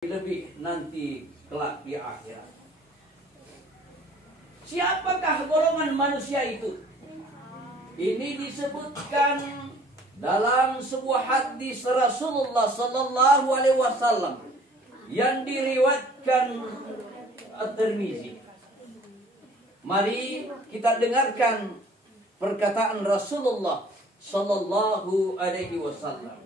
lebih nanti kelak di akhirat. Siapakah golongan manusia itu? Ini disebutkan dalam sebuah hadis Rasulullah sallallahu alaihi wasallam yang diriwayatkan At-Tirmizi. Mari kita dengarkan perkataan Rasulullah sallallahu alaihi wasallam.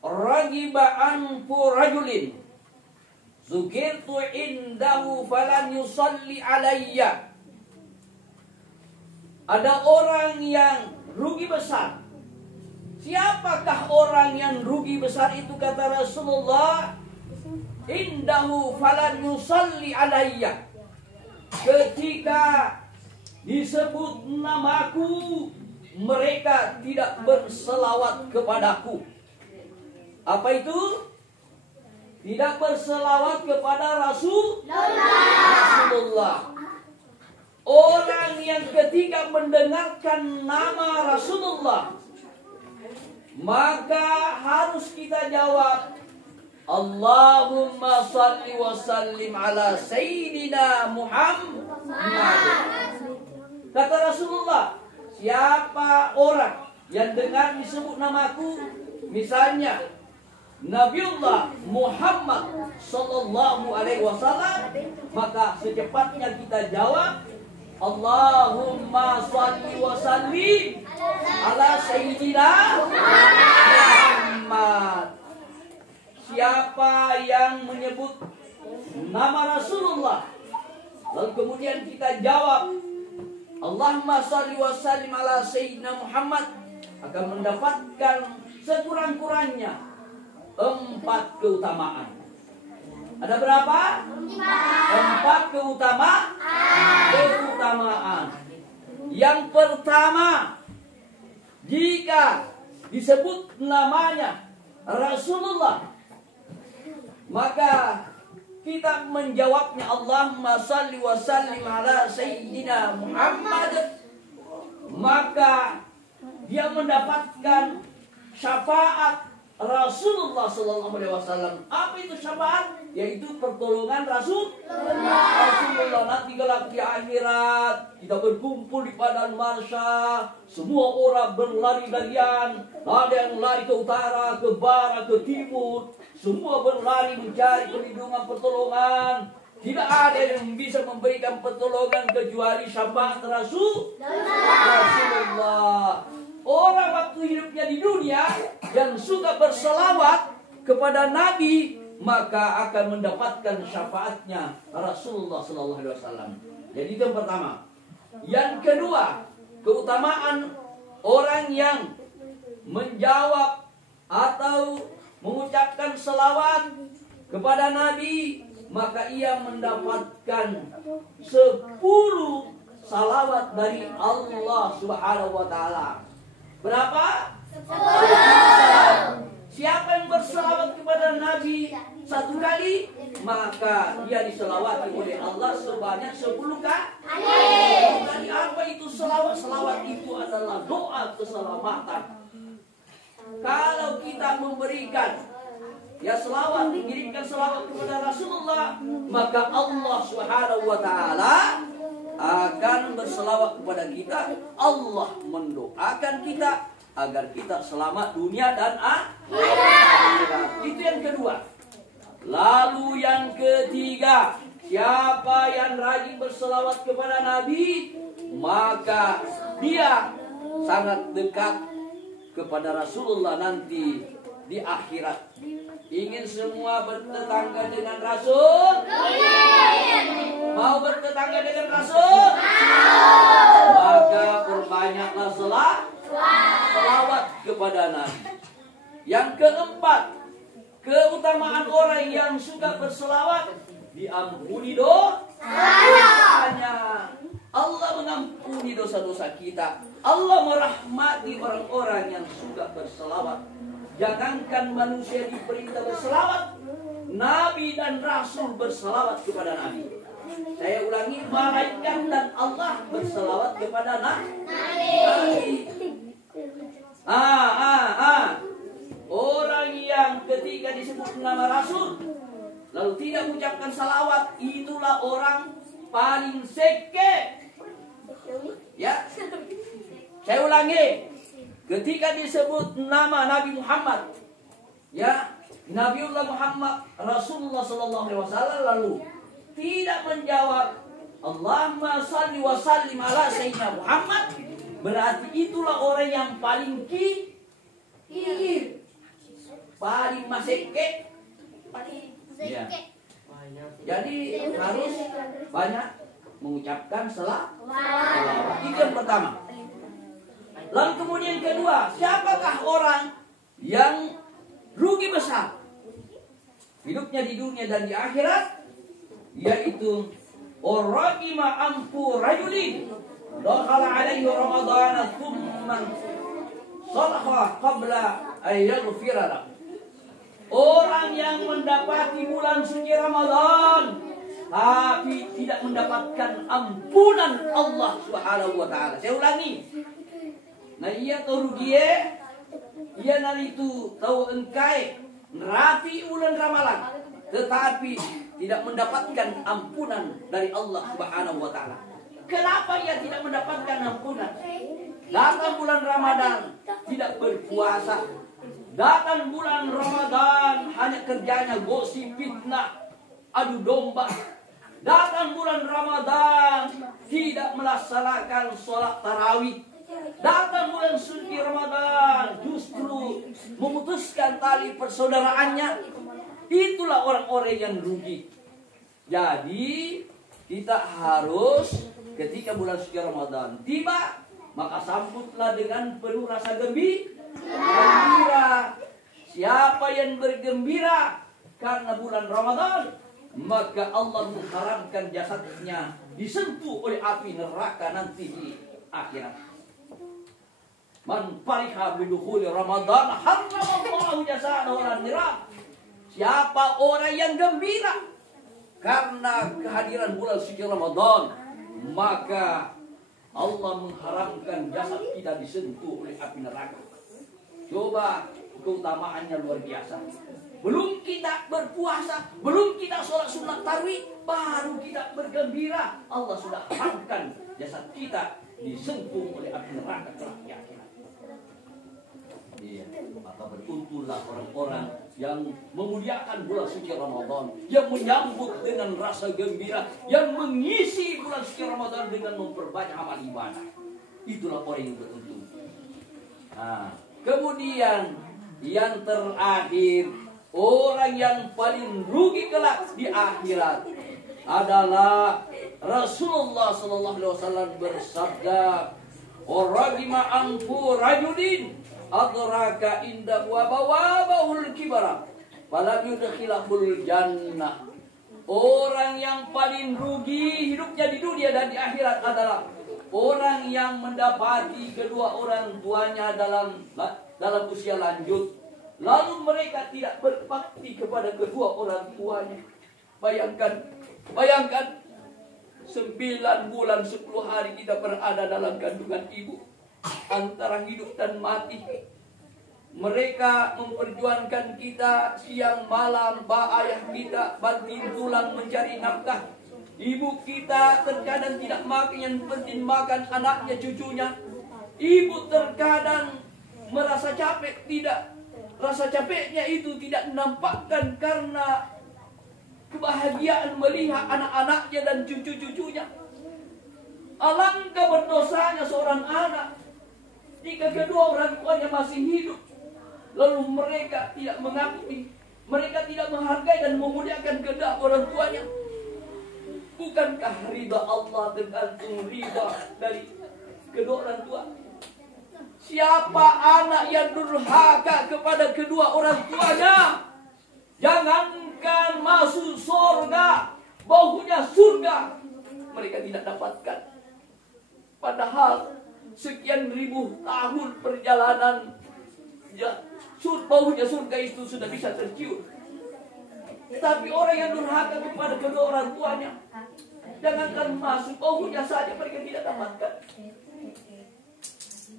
Ragiba anfu rajulin zukirtu indahu falam yusalli alayya. Ada orang yang rugi besar. Siapakah orang yang rugi besar itu? Kata Rasulullah, indahu falam yusalli alayya. Ketika disebut namaku, mereka tidak berselawat kepadaku. Apa itu? Tidak berselawat kepada Rasulullah. Orang yang ketika mendengarkan nama Rasulullah, maka harus kita jawab, Allahumma salli wa sallim ala Sayyidina Muhammad. Kata Rasulullah, siapa orang yang dengar disebut namaku, misalnya Nabiullah Muhammad sallallahu alaihi wasallam, maka secepatnya kita jawab, Allahumma salli wa sallim ala Sayyidina Muhammad. Siapa yang menyebut nama Rasulullah, lalu kemudian kita jawab, Allahumma salli wa sallim ala Sayyidina Muhammad, akan mendapatkan sekurang-kurangnya 4 keutamaan. Ada berapa? 4 keutamaan. Yang pertama, jika disebut namanya Rasulullah, maka kita menjawabnya Allahumma salli wa sallim ala Sayyidina Muhammad, maka dia mendapatkan syafaat Rasulullah sallallahu alaihi wasallam. Apa itu syafaat? Yaitu pertolongan Rasulullah. Nanti kelak di akhirat kita berkumpul di padang mahsyar, semua orang berlari-larian, ada yang lari ke utara, ke barat, ke timur, semua berlari mencari perlindungan, pertolongan. Tidak ada yang bisa memberikan pertolongan kecuali syafaat Rasulullah. Orang waktu hidupnya di dunia yang suka berselawat kepada Nabi, maka akan mendapatkan syafaatnya Rasulullah sallallahu alaihi wasallam. Jadi itu yang pertama. Yang kedua, keutamaan orang yang menjawab atau mengucapkan selawat kepada Nabi, maka ia mendapatkan 10 salawat dari Allah Subhanahu wa taala. Berapa? 10. Siapa yang berselawat kepada Nabi 1 kali, maka dia diselawati oleh Allah sebanyak 10 kali. Apa itu selawat? Selawat itu adalah doa keselamatan. Kalau kita memberikan selawat, mengirimkan selawat kepada Rasulullah, maka Allah Subhanahu wa taala akan berselawat kepada kita. Allah mendoakan kita agar kita selamat dunia dan akhirat. Itu yang kedua. Lalu yang ketiga, siapa yang rajin berselawat kepada Nabi, maka dia sangat dekat kepada Rasulullah nanti di akhirat. Ingin semua bertetangga dengan Rasul? Mau bertetangga dengan Rasul? Maka perbanyaklah selawat kepada Nabi. Yang keempat, keutamaan orang yang suka berselawat, diampuni dosanya. Allah mengampuni dosa-dosa kita. Allah merahmati orang-orang yang suka berselawat. Jangankan manusia diperintah berselawat, Nabi dan Rasul berselawat kepada Nabi. Saya ulangi, malaikat dan Allah berselawat kepada Nabi. Orang yang ketika ketika disebut nama Rasul lalu tidak mengucapkan salawat, itulah orang paling seke. Ya, saya ulangi, ketika disebut nama Nabi Muhammad, ya, Nabiullah Muhammad Rasulullah Sallallahu Alaihi Wasallam lalu tidak menjawab Allahumma salli wa sallim ala sayyidina Muhammad, berarti itulah orang yang paling paling maseke. Ya. Jadi harus banyak mengucapkan salawat. Itu yang pertama. Lalu kemudian kedua, siapakah orang yang rugi besar hidupnya di dunia dan di akhirat? Yaitu oragima ampu rajulin dakhala alaihi ramadhan thumma salaha qabla ay yaghfira lahu. Orang yang mendapati bulan suci Ramadan tapi tidak mendapatkan ampunan Allah Subhanahu wa taala. Saya ulangi. Nah, ia tahu rugi, ia nari itu tahu engkai nerapi bulan ramalan tetapi tidak mendapatkan ampunan dari Allah Subhanahu wa taala. Kenapa ia tidak mendapatkan ampunan? Datang bulan Ramadan tidak berpuasa. Datang bulan Ramadan hanya kerjanya gosip, fitnah, adu domba. Datang bulan Ramadan tidak melaksanakan sholat tarawih. Datang bulan suci Ramadan justru memutuskan tali persaudaraannya. Itulah orang-orang yang rugi. Jadi kita harus ketika bulan suci Ramadan tiba, maka sambutlah dengan penuh rasa gembira. Siapa yang bergembira karena bulan Ramadan, maka Allah mengharamkan jasadnya disentuh oleh api neraka nanti di akhirat. Man fariha bidukhuli Ramadan haramallahu jasadahu lan nar. Siapa orang yang gembira karena kehadiran bulan suci Ramadan, maka Allah mengharamkan jasad kita disentuh oleh api neraka. Coba keutamaannya luar biasa. Belum kita berpuasa, belum kita sholat sunat tarawih, baru kita bergembira. Allah sudah haramkan jasad kita disentuh oleh api neraka kelak di akhirat. Iya, maka beruntunglah orang-orang yang memuliakan bulan suci Ramadan, yang menyambut dengan rasa gembira, yang mengisi bulan suci Ramadan dengan memperbanyak amal ibadah. Itulah orang yang beruntung. Nah, kemudian yang terakhir, orang yang paling rugi kelak di akhirat adalah Rasulullah Sallallahu Alaihi Wasallam bersabda, "Oragima ampu rajulin adraka inda wabawabahul kibara, falam yudkhilahul jannah." Orang yang paling rugi hidupnya di dunia dan di akhirat adalah orang yang mendapati kedua orang tuanya dalam usia lanjut, lalu mereka tidak berbakti kepada kedua orang tuanya. Bayangkan 9 bulan 10 hari kita berada dalam kandungan ibu, antara hidup dan mati. Mereka memperjuangkan kita siang malam, ayah kita banting tulang mencari nafkah. Ibu kita terkadang tidak makan, yang penting makan anaknya, cucunya. Ibu terkadang merasa capek, rasa capeknya itu tidak menampakkan karena kebahagiaan melihat anak-anaknya dan cucu-cucunya. Alangkah berdosanya seorang anak jika kedua orang tuanya masih hidup, lalu mereka tidak mengakui, mereka tidak menghargai dan memuliakan kedua orang tuanya. Bukankah ridha Allah tergantung ridha dari kedua orang tua? Siapa anak yang durhaka kepada kedua orang tuanya, jangankan masuk surga, baunya surga mereka tidak dapatkan. Padahal sekian ribu tahun perjalanan, baunya surga itu sudah bisa tercium. Tapi orang yang durhaka kepada kedua orang tuanya, jangankan masuk baunya saja mereka tidak dapatkan.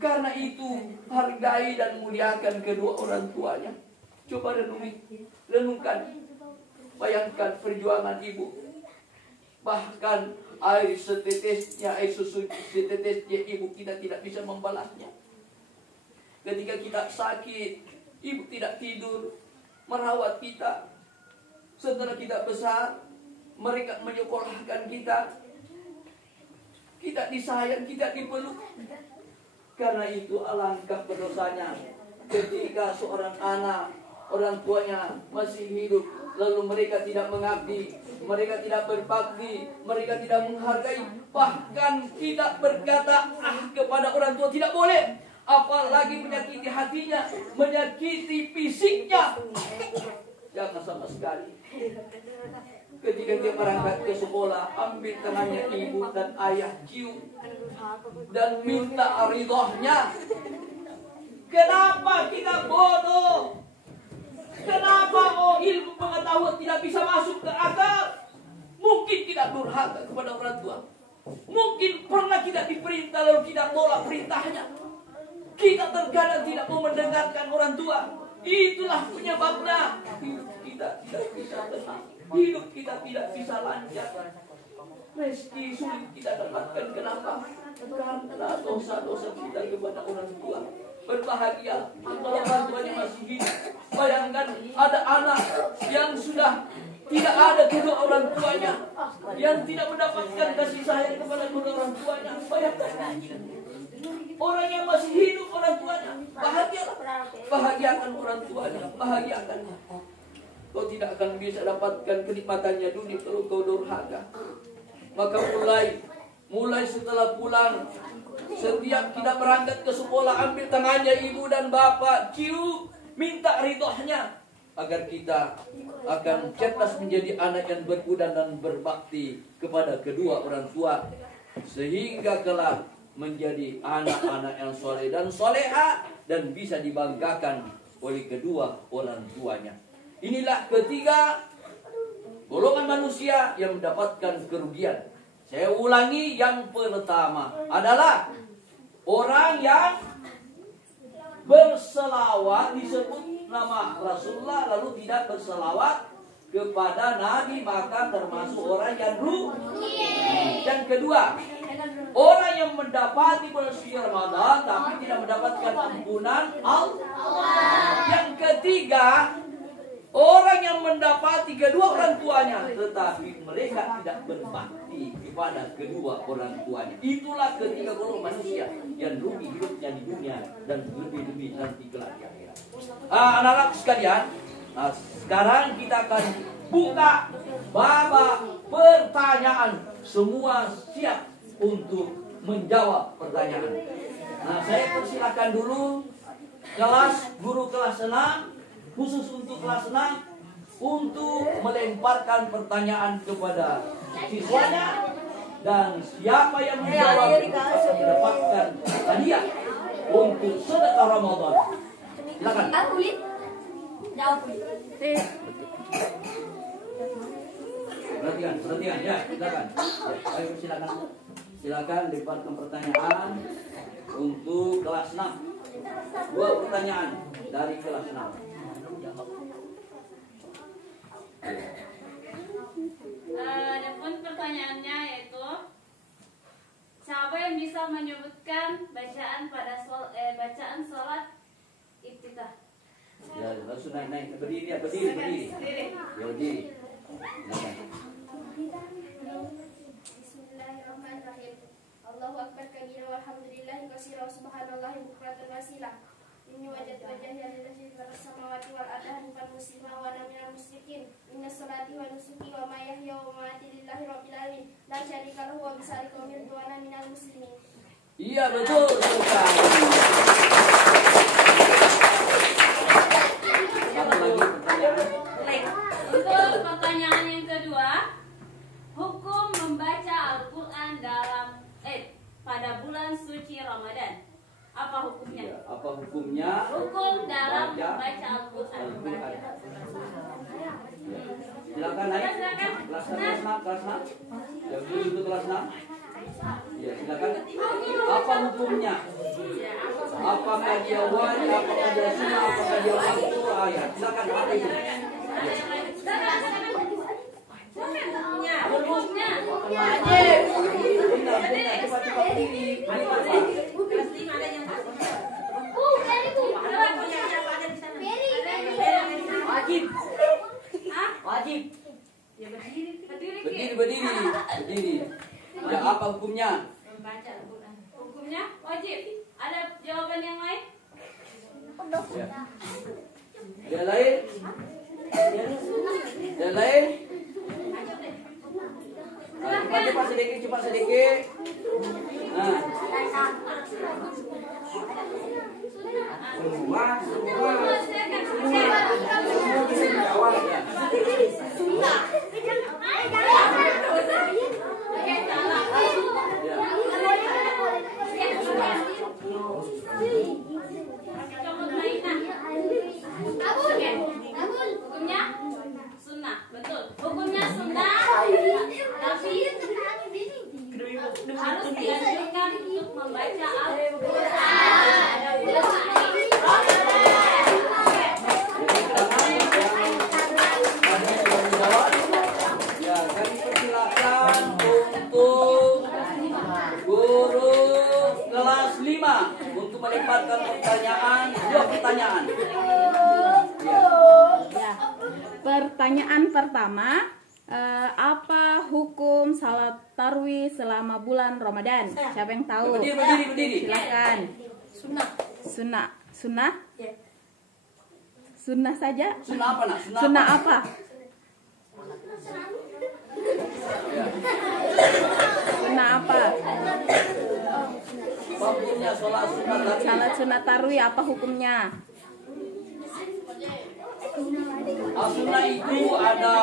Karena itu hargai dan muliakan kedua orang tuanya. Coba renungkan. Bayangkan perjuangan ibu. Bahkan air setetesnya, air susu setetesnya ibu kita tidak bisa membalasnya. Ketika kita sakit, ibu tidak tidur, merawat kita. Setelah kita besar, mereka menyekolahkan kita. Kita disayang, kita dipeluk. Karena itu alangkah berdosanya ketika seorang anak, orang tuanya masih hidup, lalu mereka tidak mengabdi, mereka tidak berbakti, mereka tidak menghargai. Bahkan kita berkata kepada orang tua tidak boleh. Apalagi menyakiti hatinya, menyakiti fisiknya. Jangan sama sekali. Ketika dia berangkat ke sekolah, ambil tangannya ibu dan ayah, cium dan minta ridhonya. Kenapa kita bodoh? Kenapa ilmu pengetahuan tidak bisa masuk ke akal? Mungkin kita durhaka kepada orang tua. Mungkin pernah kita diperintah lalu kita tolak perintahnya. Kita terkadang tidak mau mendengarkan orang tua. Itulah penyebabnya hidup kita tidak bisa tenang, hidup kita tidak bisa lancar. Rezeki sulit kita dapatkan. Kenapa? Karena dosa-dosa kita kepada orang tua. Berbahagia kalau orang tuanya masih hidup. Bayangkan ada anak yang sudah tidak ada kedua orang tuanya, yang tidak mendapatkan kasih sayang kepada kedua orang tuanya. Bayangkan orang yang masih hidup orang tuanya, bahagiakan orang tuanya, bahagiakan. Kau tidak akan bisa dapatkan kenikmatannya dunia kalau kau durhaka. Maka mulai setelah pulang, setiap kita berangkat ke sekolah, ambil tangannya ibu dan bapak, cium, minta ridhonya, agar kita akan cerdas menjadi anak yang berguna dan berbakti kepada kedua orang tua, sehingga kelak menjadi anak-anak yang soleh dan soleha dan bisa dibanggakan oleh kedua orang tuanya. Inilah ketiga golongan manusia yang mendapatkan kerugian. Saya ulangi, yang pertama adalah orang yang berselawat, disebut nama Rasulullah lalu tidak berselawat kepada Nabi, maka termasuk orang yang rugi. Yang kedua, orang yang mendapati bulan suci Ramadan tapi tidak mendapatkan ampunan Allah. Yang ketiga, orang yang mendapati kedua orang tuanya tetapi mereka tidak berbakti kepada kedua orang tuanya. Itulah ketiga golongan manusia yang rugi hidupnya di dunia dan lebih-lebih nanti kelak di akhirat. Anak-anak sekalian, sekarang kita akan buka babak pertanyaan. Semua siap untuk menjawab pertanyaan. Saya persilakan dulu guru kelas 6, khusus untuk kelas 6, untuk melemparkan pertanyaan kepada siswanya, dan siapa yang menjawab akan mendapatkan hadiah untuk sedekah Ramadan. Silakan. Perhatian ya, silakan. Ayo silakan. Silakan lemparkan pertanyaan untuk kelas 6. 2 pertanyaan dari kelas 6. Adapun pertanyaannya yaitu, siapa yang bisa menyebutkan bacaan pada bacaan sholat iftitah? Ya, langsung naik. Berdiri. Ya, berdiri. Bismillahirrahmanirrahim. Allahu akbar kabira walhamdulillahi katsira subhanallahi bukratan wasila. Inni wajadtu wajhiya lillazi fatara samawati wal arda hanifan muslima wa ana minal musyrikin. Inna salati wa nusuki wa mahyaya wa mamati lillahi rabbil alamin. La syarika lahu wa bidzalika umirtu wa ana minal muslimin. Iya, betul sekali. Untuk pertanyaan yang kedua, hukum membaca Al-Quran pada bulan suci Ramadan. Apa hukumnya? Ya, apa hukumnya? Hukum dalam membaca Al-Quran. Silakan naik. Kelas 6. Yang dulu itu kelas 6. Ya, silakan. Apa hukumnya? Apakah dia wajib, apakah dia sunnah, apakah dia waktu, ya. Silakan apa itu? Hukumnya. Cepat berdiri. Wajib. Wajib. Berdiri. Ya, apa hukumnya? Hukumnya wajib. Ada jawaban yang lain? Ya. Yang lain? Yang lain? Nah, cepat sedikit. Nah. Hukumnya sunnah, betul. Hukumnya sunnah, tapi harus dianjurkan untuk membaca Al-Quran. Ya, kami persilakan untuk guru kelas 5 untuk melemparkan pertanyaan, 2 pertanyaan. Ya. Pertanyaan pertama, apa hukum salat tarawih selama bulan Ramadan? Siapa yang tahu? Berdiri. Silakan. Sunnah saja. Sunnah apa, nak? Sunnah apa? Ya. Sunnah apa? Hukumnya sholat sunnah tadi. Salat sunat tarawih apa hukumnya? Sunnah itu ada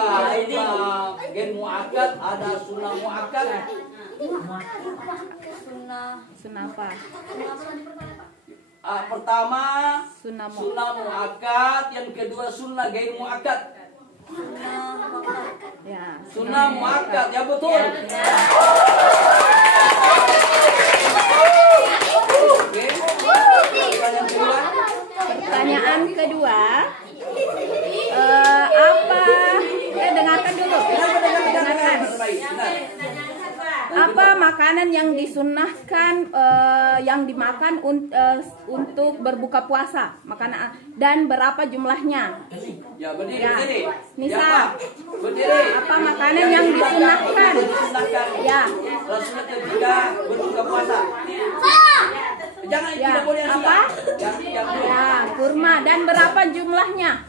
gen muakkad, ada sunnah muakkad. Sunnah apa? Pertama Sunnah sunnah muakkad, yang kedua sunnah gen muakkad. Ya. Sunnah muakkad, ya betul. Oke. Pertanyaan kedua. Pertanyaan kedua, apa? Dengarkan dulu. Dengarkan. Apa makanan yang disunnahkan yang dimakan untuk berbuka puasa? Makanan dan berapa jumlahnya? Ya, berdiri. Ya. Berdiri. Nisa. Ya, berdiri. Apa makanan yang disunnahkan? Ya. Rasulullah ketika berbuka puasa. Jangan Ya. tidak boleh yang Apa? Jangan. Ya, kurma dan berapa jumlahnya?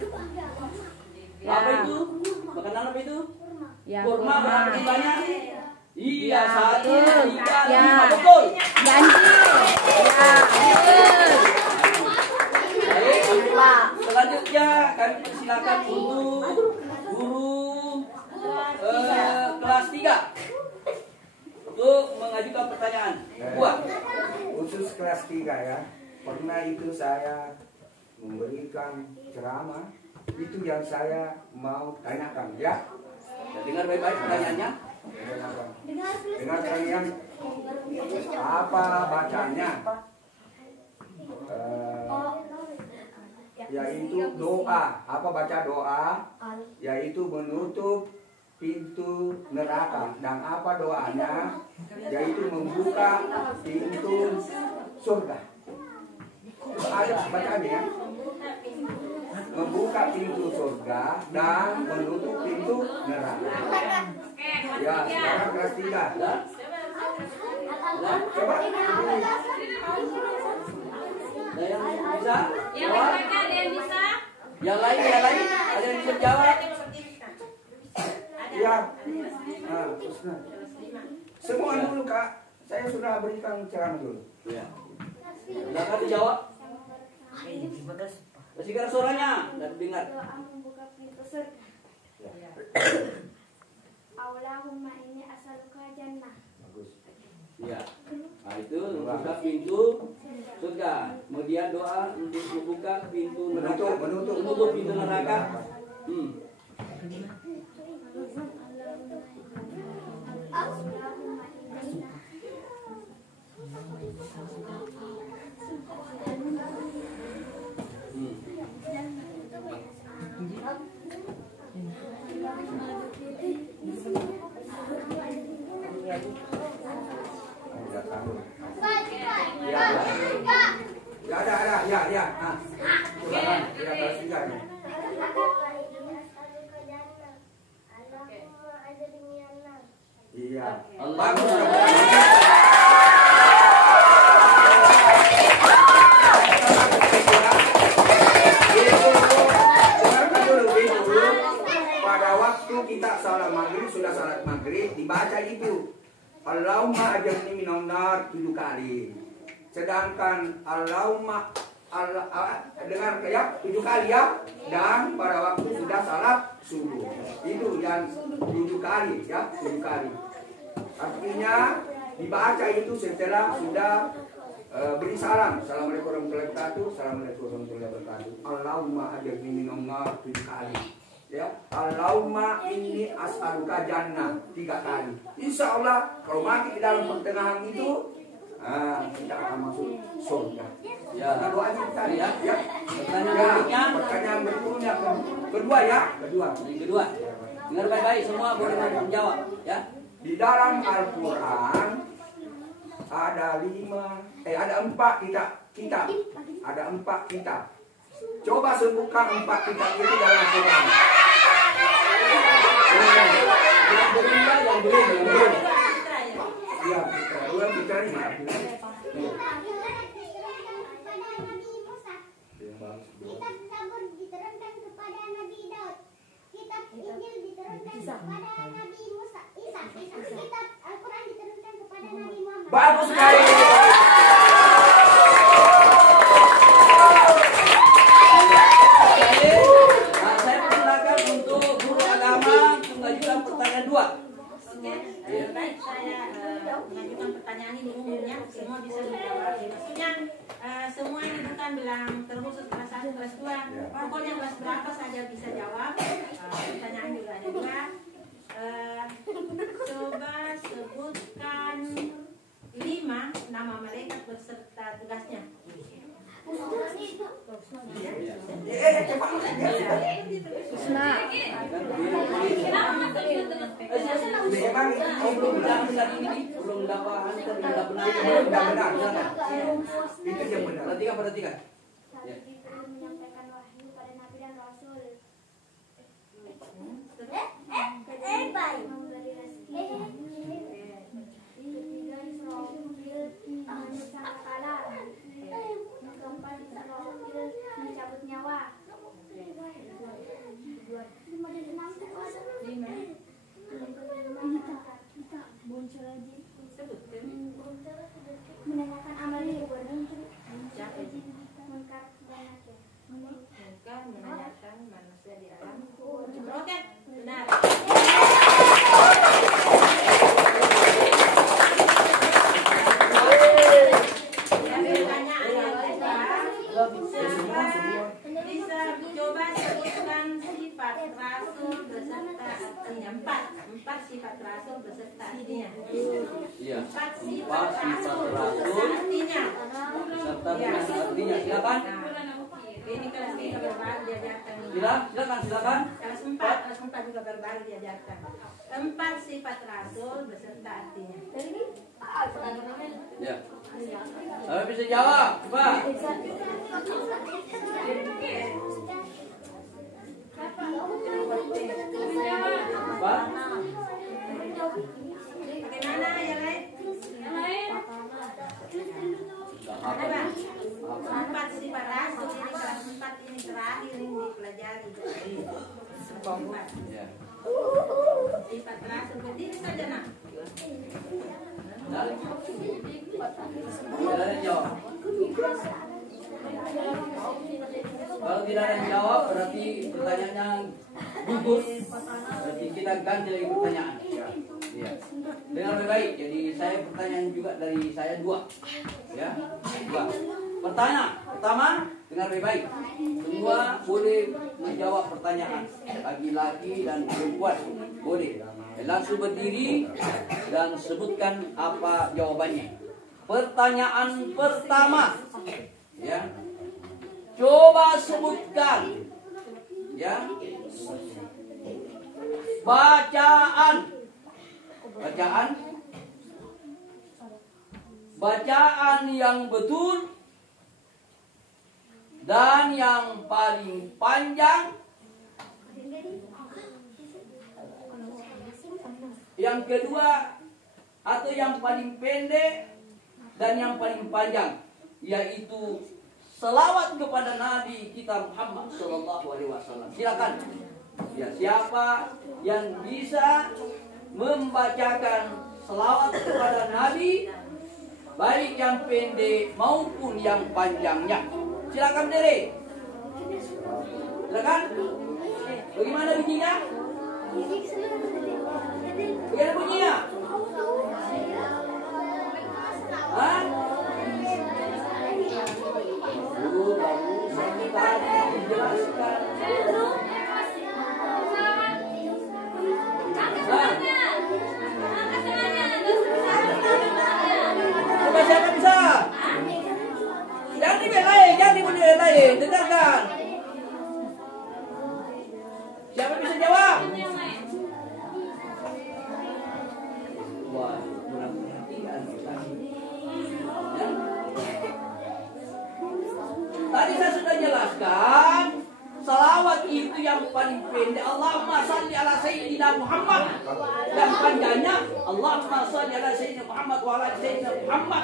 Ya. Apa itu? Makanan apa itu? Ya, Kurma kurma. berapa jumlahnya? Iya, Ya, 1, betul. 3, Ya. 5, betul. Ganjil. Ya, betul. Baik, selanjutnya kami persilakan untuk guru kelas 3 untuk mengajukan pertanyaan. Buat. Khusus kelas 3 ya. Pernah itu saya memberikan ceramah, itu yang saya mau tanyakan ya. Dengar baik-baik pertanyaannya. Dengar kalian apa bacanya? Yaitu doa. Apa baca doa? Yaitu menutup pintu neraka. Dan apa doanya? Yaitu membuka pintu surga. Ada bacaannya ya. Membuka pintu surga dan menutup pintu neraka. Ya, sekarang kelas 3. Coba. Ada yang bisa? Yang Jawab? mereka ada yang bisa? Yang lain? Ada yang bisa jawab? Ya. Nah, Ustaz. Semua dulu Kak. Saya sudah berikan ceramah dulu. Ya. Silakan dijawab. Bersihkan suaranya dan dengar. Doa membuka pintu surga. Allahumma inni as'aluka jannah. Bagus. Ya. Nah, itu membuka pintu surga. Kemudian doa untuk membuka pintu neraka. Menutup pintu neraka. Allahumma inni Bagus. Pada waktu kita salat maghrib, sudah salat maghrib, dibaca itu Allahumma ajirni minan nar 7 kali. Sedangkan Allahumma dengar ya 7 kali ya. Dan pada waktu sudah salat subuh itu yang 7 kali ya, 7 kali. Artinya dibaca itu setelah sudah beri salam. Assalamualaikum warahmatullahi wabarakatuh. Assalamualaikum warahmatullahi wabarakatuh. Allahumma ajirni minan nar 7 kali. Ya, Allahumma inni as'aluka jannah 3 kali. Insya Allah kalau mati di dalam pertengahan itu kita akan masuk surga. Ya, Doa kita ya. Pertanyaan berikutnya kedua ya. Yang kedua. Dengar baik-baik semua boleh menjawab ya. Di dalam Al-Quran ada 4 kitab. Ada 4 kitab. Coba sebutkan 4 kitab itu dalam Al-Quran. Yang belum. Iya, ulang kita ini. Kitab Zabur diturunkan kepada Nabi Daud. Kitab Injil diturunkan kepada Nabi Musa. Isa. Kitab Al-Quran diturunkan kepada Nabi Muhammad. Bagus sekali. Saya persilakan untuk guru agama mengajukan pertanyaan 2. Baik, saya mengajukan pertanyaan ini umumnya, semua bisa menjawab. Maksudnya semua ini bukan bilang terkhusus kelas 1, kelas 2. Pokoknya kelas berapa saja bisa jawab. Pertanyaan juga ada 2. Coba sebutkan 5 nama malaikat beserta tugasnya. Belum dapat Itu yang benar. Perhatikan. Menyampaikan wahyu pada Nabi dan Rasul. Ketiga Israfil sangkakala. Keempat Israfil mencabut nyawa. Menanyakan amal munkar dan nakir. Bukan menanyakan manusia di alam roket. Benar. Bisa coba sebutkan sifat rasul beserta artinya 4 sifat rasul beserta artinya. Iya. 4 sifat rasul beserta artinya. Serta dengan artinya silakan. Ini kelas 3 berbalik diajarkan. Silakan. Kelas 4 juga berbalik diajarkan. 4 sifat rasul beserta artinya. Ya. Saya bisa jawab, coba. Apa? Bagaimana yang lain? Ada 4 sifat rasul ini kelas 4 ini terakhir ini dipelajari. 4 Ya. sifat rasul berdiri saja nak. Tidak ada yang jawab. Kalau tidak ada yang jawab berarti pertanyaannya gugur. Berarti kita ganti lagi pertanyaan. Ya. Dengar baik-baik. Jadi saya pertanyaan juga dari saya 2. Ya. 2. Pertanyaan pertama, dengar baik-baik. Semua boleh menjawab pertanyaan. Laki-laki dan perempuan boleh. Langsung berdiri dan sebutkan apa jawabannya. Pertanyaan pertama, ya. Coba sebutkan, ya. Bacaan yang betul dan yang paling panjang. Yang kedua, atau yang paling pendek dan yang paling panjang, yaitu selawat kepada Nabi kita Muhammad Sallallahu Alaihi Wasallam. Silakan. Ya, siapa yang bisa membacakan selawat kepada Nabi, baik yang pendek maupun yang panjangnya? Silakan berdiri. Silakan. Bagaimana bunyinya? Bagaimana bunyinya? Hah? Dijelaskan. Coba siapa bisa? Jangan dibelain, jangan dibelain, dengarkan. Siapa bisa jawab? Wah, kurang perhatian. Tadi saya sudah jelaskan, salawat itu yang paling pendek, Allahumma salli ala Sayyidina Muhammad. Yang panjangnya, Allahumma salli ala Sayyidina Muhammad wa ala Sayyidina Muhammad.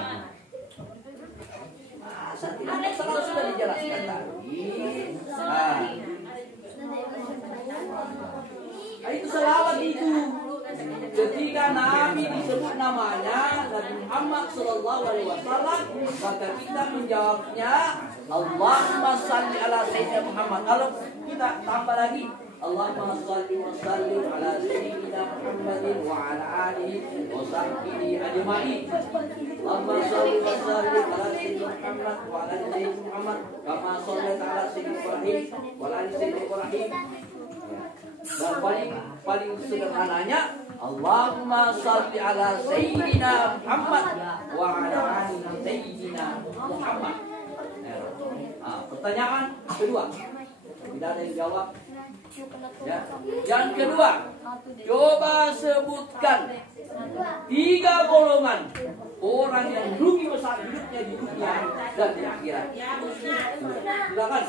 Ada selalu sudah dijelaskan tadi. Itu salawat itu. Ketika Nabi disebut namanya Nabi Muhammad Sallallahu Alaihi Wasallam, maka kita menjawabnya Allahumma salli ala Sayyidina Muhammad. Kalau kita tambah lagi Allahumma salli wa sallim ala Sayyidina Muhammadin wa ala alihi wa sahbihi ajma'in. Allahumma salli wa sallim ala Sayyidina Muhammad wa ala Sayyidina Muhammad kama shallaita ala Sayyidina Ibrahim wa ala Sayyidina Ibrahim. Dan paling sederhananya Allahumma salli ala Sayyidina Muhammad wa ala ali Sayyidina Muhammad. Pertanyaan kedua, tidak ada yang jawab. Ya. Yang kedua, coba sebutkan 3 golongan orang yang rugi besar hidupnya di dunia dan di akhirat. Silakan.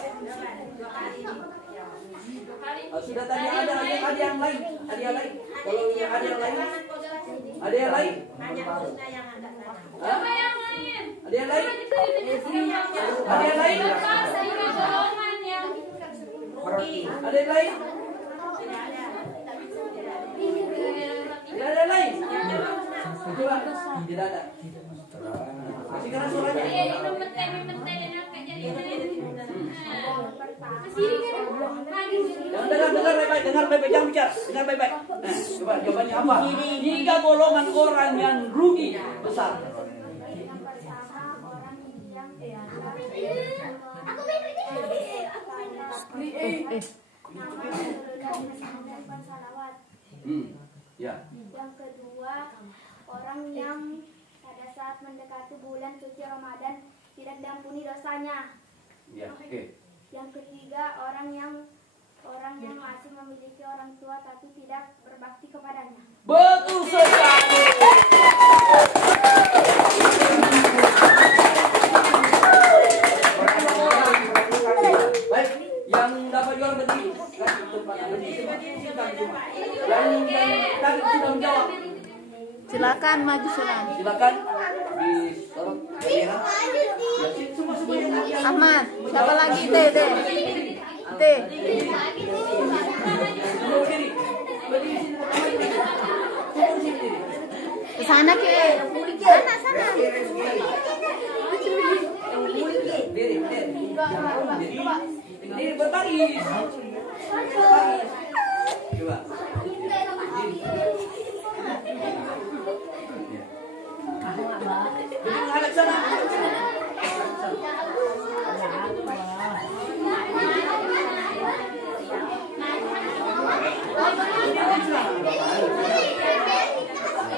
Sudah tadi ada yang lain? Ada yang lain? Kalau ada yang lain? Ada yang lain? Siapa yang lain? Ada yang lain? Ada yang lain? Ada yang lain? Tidak ada yang lain? Coba. Tidak ada. Masih keras suaranya? Dengar baik-baik, jangan bicara. Dengar baik-baik. Coba jawabannya apa? 3 golongan orang yang rugi besar. Ya. Yang kedua, orang yang pada saat mendekati bulan suci Ramadan tidak diampuni dosanya. Ya, oke. Yang ketiga, orang yang masih memiliki orang tua tapi tidak berbakti kepadanya. Betul sekali. Baik, yang dapat jual berdiri. Yang tadi sudah menjawab. Silakan maju silakan. Silakan disorot kamera. Ahmad, siapa lagi? T. Ke sana ke. Sana. Diri berbaris. Coba. Hadap sana.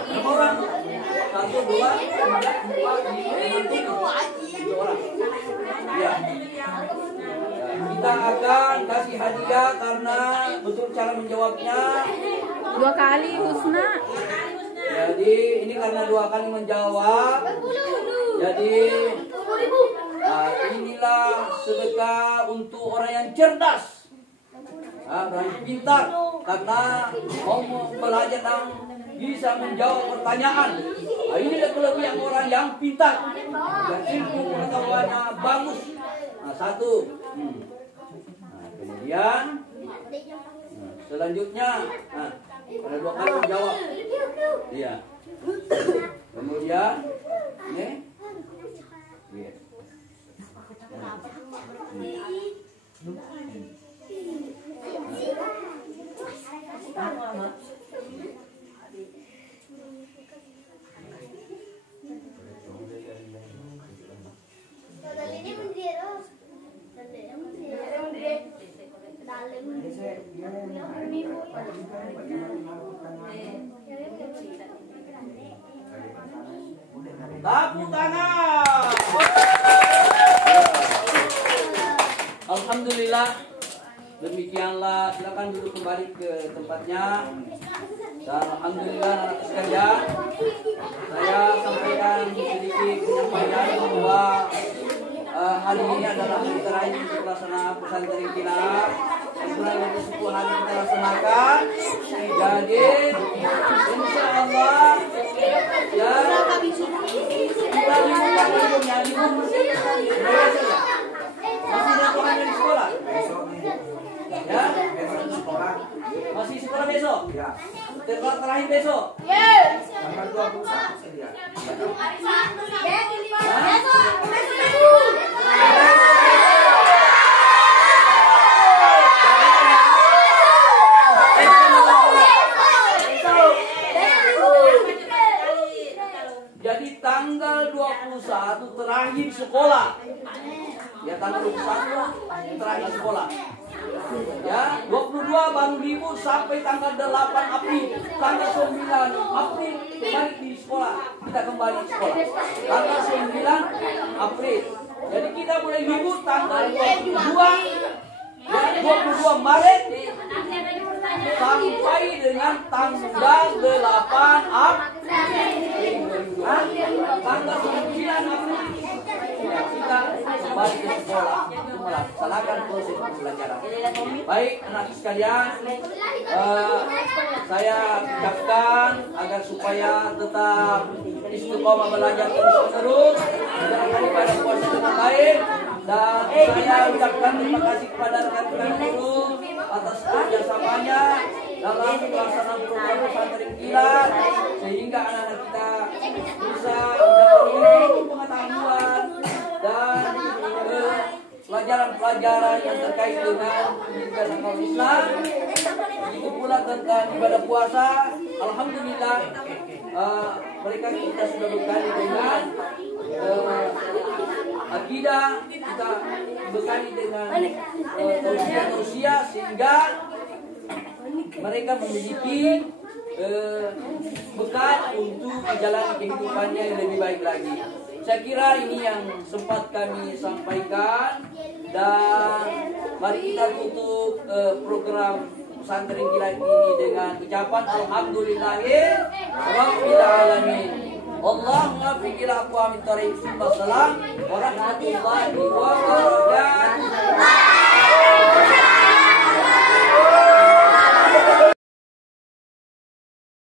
Berapa orang? 1, 2, 3, 4, 5, 6, 7 orang. Ya. Kita akan kasih hadiah karena betul cara menjawabnya. 2 kali Husna. Jadi ini karena 2 kali menjawab. Jadi inilah sedekah untuk orang yang cerdas, orang yang pintar, karena mau belajar dan bisa menjawab pertanyaan. Nah, ini adalah kelebihan orang yang pintar. Dan ilmu pengetahuannya bagus. Nah, satu. Nah, kemudian selanjutnya, nah, ada 2 kali menjawab. Iya. Kemudian, ini. Iya. Tepuk tangan. Alhamdulillah. Demikianlah, silakan duduk kembali ke tempatnya. Dan alhamdulillah anak sekalian, saya sampaikan sedikit penyampaian bahwa hari ini adalah hari terakhir untuk pelaksanaan pesantren kilat. Kurang lebih 10 hari kita laksanakan. Jadi insya Allah ya kita liburan liburnya libur masih ada Tuhan di sekolah. Ya, masih sekolah besok. Ya. Terakhir besok. Tanggal 21 saja. Jadi tanggal 21 terakhir sekolah. Ya, tanggal 21 terakhir sekolah. Ya, 22 baru libur sampai tanggal 8 April. Tanggal 9 April balik di sekolah. Kita kembali sekolah. Tanggal 9 April. Jadi kita mulai libur tanggal 22 Maret sampai dengan tanggal 8 April. Tanggal 9 April kita kembali ke sekolah untuk melaksanakan proses pembelajaran. Baik anak sekalian, saya ucapkan agar supaya tetap istiqomah belajar terus, menjalankan ibadah puasa dengan baik. Dan saya ucapkan terima kasih kepada rekan-rekan guru atas kerjasamanya dalam pelaksanaan program pesantren kilat, sehingga anak-anak kita bisa mendapatkan ilmu pengetahuan dan pelajaran-pelajaran yang terkait dengan pendidikan agama Islam. Begitu pula tentang ibadah puasa. Alhamdulillah mereka kita sudah bekali dengan akidah, kita bekali dengan tausiah sehingga mereka memiliki bekal untuk menjalani kehidupannya yang lebih baik lagi. Saya kira ini yang sempat kami sampaikan, dan mari kita tutup program pesantren kilat ini dengan ucapan alhamdulillahirabbil alamin. Allahumma fi ila aqwamit thariq. Wassalamu warahmatullahi wabarakatuh.